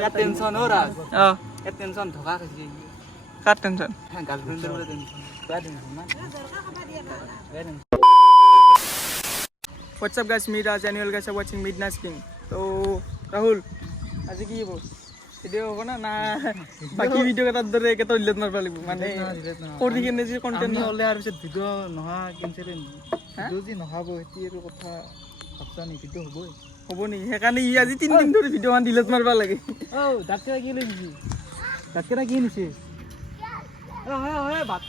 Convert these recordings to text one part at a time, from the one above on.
ইয়াত টেনচন হৈ ৰাজ ইয়াত টেনচন থকা খাইছে কাৰ টেনচন গাৰ্লফ্ৰেণ্ডৰ বোলে টেনচন বেয়া টেনচন না বেয়া tension What's up guys, me Raj and you guys are watching Midnight King. So Rahul, আজি কি হ'ব ভিডিও হ'ব না বাকি ভিডিও কেটাৰ দৰে কেটা ৰিলেট মাৰবা লাগিব মানে কৰি কিনে যে কন্টেন্ট নহ'লে আৰু পিছত ভিডিও নহা কেনচেল ভিডিও যি নহব এতিয়াৰ কথা ভাবছা নি ভিডিও হ'বই হ'ব নি সেইকাৰণে ই আজি 3 দিন ধৰি ভিডিও মান ৰিলেট মাৰবা লাগে ডাক্তৰা কি লৈ দিছি ডাক্তৰা কি নিছে ভাত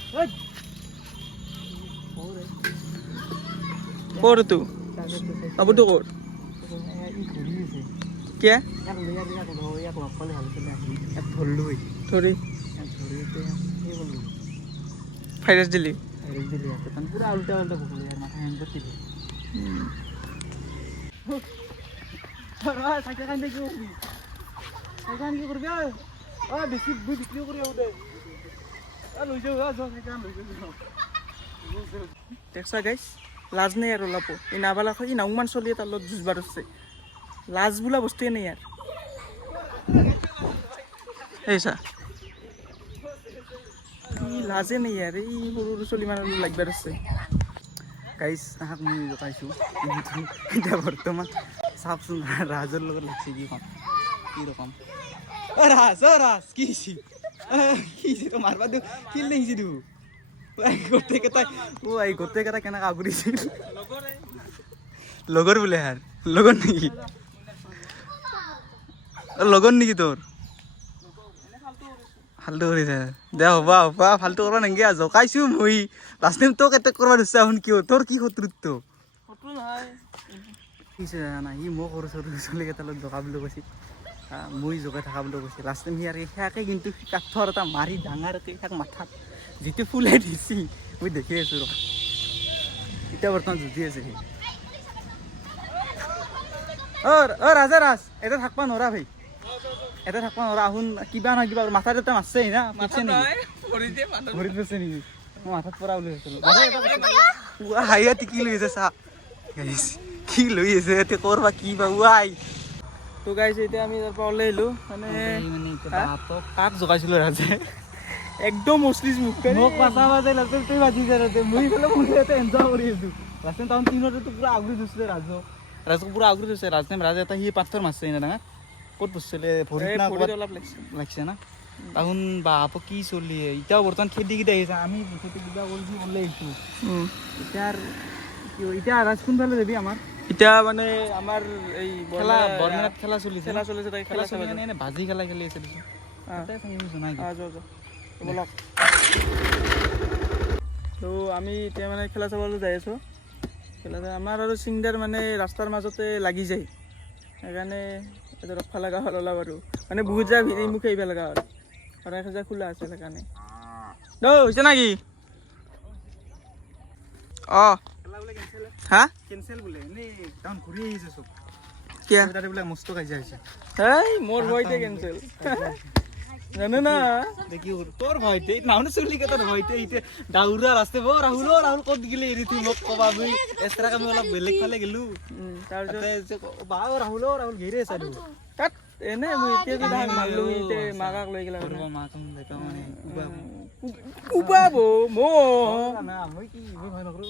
ক'ৰ তো আবুটো ক'ৰ কে ধৰি ভাইৰাছ দিলি পুৰা উল্টা উল্টা ভুকলি আৰু মাথা হেং কৰি দিলি কি কৰিবি বেছি বিক্ৰী কৰি আহো দে লৈ যাওঁ দেখছা গাইছ লাজ নাই আৰু অলপো এই নাবালা ই নাওমান চলি তাৰ লগত যুঁজবাৰ আছে লাজ বোলা বস্তুৱে নাই আৰু এইছা ই লাজে নাই আৰু এই সৰু সৰু চলি মানুহ লাগবাৰ আছে গাইছ তাহাক মই জোকাইছোঁ এতিয়া বৰ্তমান চাওকচোন ৰাজৰ লগত লাগছে কি ক'ম কি ৰকম ৰাজ কি তো মাৰবা দিওঁ কি লিখিছি দিওঁ গোটেইকেইটা গোটেইকেইটা কেনেকৈ আগুৰিছিল লগৰ বোলে হাৰ লগৰ নেকি লগৰ নেকি তোৰ ফাল্টু কৰিছে দে হ'ব ফাল্টু কৰা নেকি জকাইছোঁ মই লাষ্ট টাইম তোক এটেক কৰিব দিছা শুন কিয় তোৰ কি শত্ৰুত্ব কিছে জানা সি মোক সৰু সৰু চলিকেইটাৰ লগত জকা বুলি কৈছে মই জোকাই থকা বুলি কৈছে লাষ্ট টাইম সি আৰু সেয়াকে কিন্তু কাঠৰ এটা মাৰি ডাঙৰকৈ তাক মাথাত যিটো ফুলাই দিছি মই দেখি আছোঁ ৰ এতিয়া বৰ্তমান যুঁজি আছে সি ৰাজ এটা থাকবা নোৱাৰা ভাই এটা থাকবা নোৱাৰা আহোন কিবা নহয় কিবা মাথাত এটা মাৰছে না ভৰিত মাৰছে নেকি মই মাথাত পৰা বুলি ভাবিছিলোঁ হাইয়াতি কি লৈ আছে চা কি লৈ আছে এতিয়া কৰবা কি বা ৱাই তো গাইছে এতিয়া আমি তাৰ পৰা ওলাই আহিলোঁ মানে কাক জোকাইছিলোঁ ৰাজে একদম অশ্লীল মুখ মোক বাঁচাবা যায় লাষ্টত তুই বাচি যায় ৰাজে মই ইফালে মোৰ ইয়াতে এনজয় কৰি আছোঁ লাষ্ট টাইম তিনতে পুৰা আগুৰি ধৰিছিলে ৰাজক পুৰা আগুৰি ধৰিছে ৰাজে এটা সি পাথৰ মাৰছে না ডাঙৰ ক'ত বসছিলে ভৰিত অলপ লাগছে না তাহুন বাপ কি চলি এতিয়াও বৰ্তমান খেদি কেইটা আহিছে আমি খেতি কিবা কৰিছোঁ ওলাই আহিছোঁ এতিয়া ৰাজ কোনফালে যাবি আমাৰ এতিয়া মানে আমাৰ এই খেলা বৰমেলাত খেলা চলিছে তাই খেলা চলি এনে বাজি খেলা খেলি আছে দেচোন বলক তো আমি এতিয়া মানে খেলা চাবলৈ যাই আছোঁ খেলা আমাৰ আৰু চিংদাৰ মানে ৰাস্তাৰ মাজতে লাগি যায় সেইকাৰণে এটা ৰখা লগা হ'ল অলপ আৰু মানে বহুত যা ভিৰি মুখে আহিব লগা হ'ল আৰু এখন খোলা আছে সেইকাৰণে হৈছে নাকি অঁ হা কেনচেল বোলে এনেই টাউন ঘূৰি আহিছে চব কিয় তাতে বোলে মস্ত কাজিয়া হৈছে এই মোৰ ভয়তে কেনচেল জানে না দেখি তোৰ ভয়তে নাহনে চলি তোৰ ভয়তে এতিয়া দাউৰা ৰাস্তা ৰাহুল ক'ত গেলি এৰি তুই মোক কবা মই এক্সট্ৰা আমি অলপ বেলেগ ফালে গেলো তাৰপিছত বা ৰাহুল ঘেৰে আছে তাত এনে মই এতিয়া যদি মাৰলো এতিয়া মাকাক লৈ গেলা মাক মানে কুবাব মো না মই কি ভয় নকৰো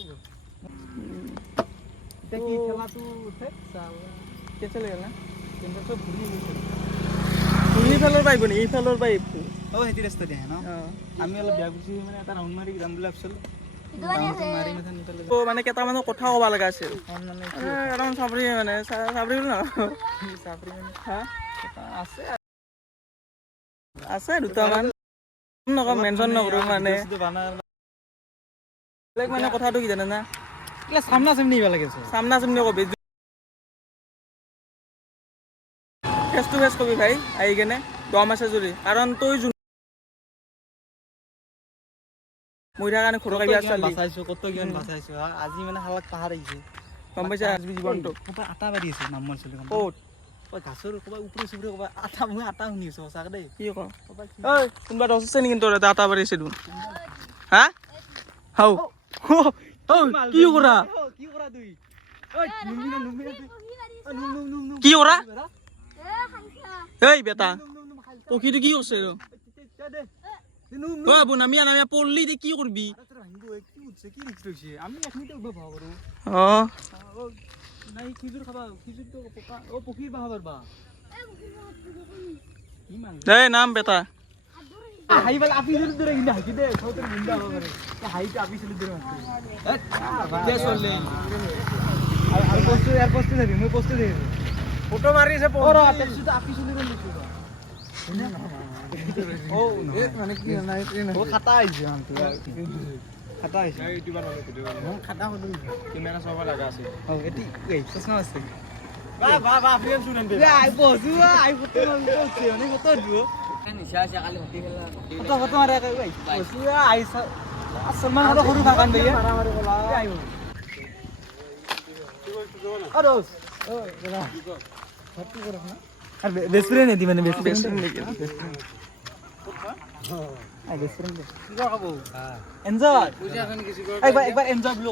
এতিয়া কি খেলাটো কেনচেল হৈ গ'ল না কিন্তু চব ঘূৰি গৈছে এইফালৰ পৰা আহিব নেকি এইফালৰ পৰা আহিব সেইটো ৰাস্তা দিয়ে ন আমি অলপ বেয়া গুচি মানে এটা ৰাউণ্ড মাৰি যাম বুলি ভাবিছিলোঁ মানে কেইটামানৰ কথা ক'ব লগা আছিল মানে চাবৰি মানে চাবৰি আছে দুটামান নকওঁ মেনশ্যন নকৰোঁ মানে বেলেগ মানে কথাটো কি জানে না চামনা চামনি আহিব লাগে চামনা চামনি কবি ফেচ টু ফেচ কবি ভাই আহি কেনে দম আছে যদি কাৰণ তই যোন মই কাৰণে ঘৰৰ কাবি বাচাইছোঁ ক'ত কিমান বাচাইছোঁ আজি মানে হালাত পাহাৰ আহিছে গম পাইছা আজি জীৱনটো ক'ৰবাত আটা বাঢ়ি আছে নাম মাৰিছিলোঁ ক'ত ঘাঁচৰ ক'ৰবাত ওপৰে চুপৰে ক'ৰবাত আটা মই আটা শুনি আছোঁ সঁচাকৈ দেই কি কওঁ ঐ কোনোবা ৰচ আছে নেকি তোৰ এটা আটা বাঢ়িছে দেখোন হা হাও কি কৰা তুই কি কৰা এই বেটা পক্ষীটো কি কৰিছে ৰ অ আবু নামিয়া নামিয়া পঢ়লি দে কি কৰবি আমি এখনিতে উঠব পাৰো অ নাই খিজুৰ খাবা খিজুৰটো পকা ও পক্ষীৰ বাহ পাৰবা দে নাম বেটা হাইবাল আপিসের দরে ইনা হাকি দে সৌতের বুন্দা হবে হাইটা আপিসের দরে মারতে কে চললে আর পোস্ট দেবি মই পোস্ট দেবি ফটো মারিছে ওরা ট্যাক্সিটা আপিসের দরে নিছে ও মানে কি না ও খাতা আইছে আনতে খাতা আইছে ইউটিউবার হলো ভিডিও খাতা হলো ক্যামেরা সব লাগা আছে ও এটি এই চশমা আছে বা ফ্রেন্ড শুনেন দে আই বসু আই ফটো করছে অনেক ফটো দিও নিশা আছে কালি হতি খেলা ফটো ফটো মারে কই ভাই বসু আই সলমান হলো সরু ভাগান দে মারামারি বলা আইও আরোস ও দাদা ফটো করব না আর বেস্ট ফ্রেন্ড এদি মানে বেস্ট ফ্রেন্ড নাকি আই বেস্ট ফ্রেন্ড কি খাবো এনজয় পূজা খান কিছু কর একবার এনজয় বলো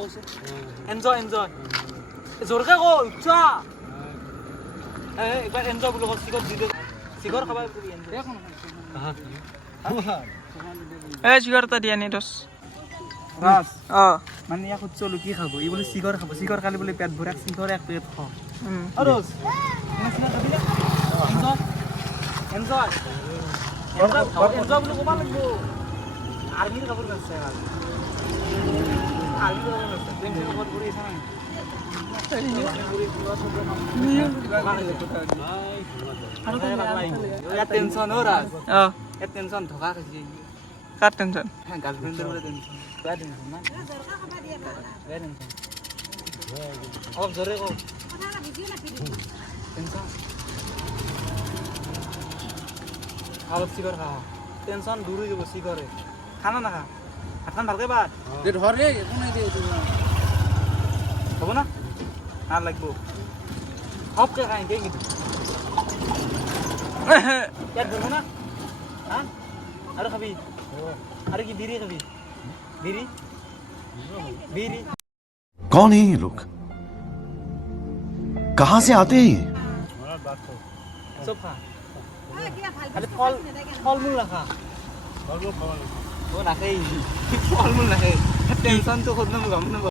এনজয় জোরকে কো উচ্চা একবার এনজয় বলো সিগর দিদে সিগর খাবা পুরি এনজয় এখন এই সিগারেটটা দিয়া নি দস রাস অ মানে ইয়া খুদ চলো কি খাবো ই বলে সিগর খাবো সিগর খালি বলে পেট ভরে সিগর এক প্লেট খাও আরোস নাসনা খাবি না এনজয় এনজয় বলে কোমা লাগবো আর্মির খবর আছে আর্মির খবর আছে টেনশন খবর পড়ি আছে না টেনশন हो रहा অ है टेंशन धोखा खाइছে কার টেনশন হ্যাঁ গার্লফ্রেন্ডের বলে টেনশন বেয়া টেনশন না বেয়া টেনশন অলপ জোরে কও টেনশন অলপ সিগার খা টেনশন দূর হয়ে যাব সিগারে খানা না খা হাতখান ভালকে বাদ দে ধর রে একো নাই দে হ'ব না আর লাগবো সবকে খাই কে কিন্তু পেট ভরবো না হ্যাঁ আর খাবি আরে কি বিড়ি খাবি বিড়ি বিড়ি कौन है ये लोग कहां से आते हैं ये সব খা খালি ফল ফলমূল রাখা ও নাখাই ফলমূল নাখাই টেনশন তো খোদ না গম না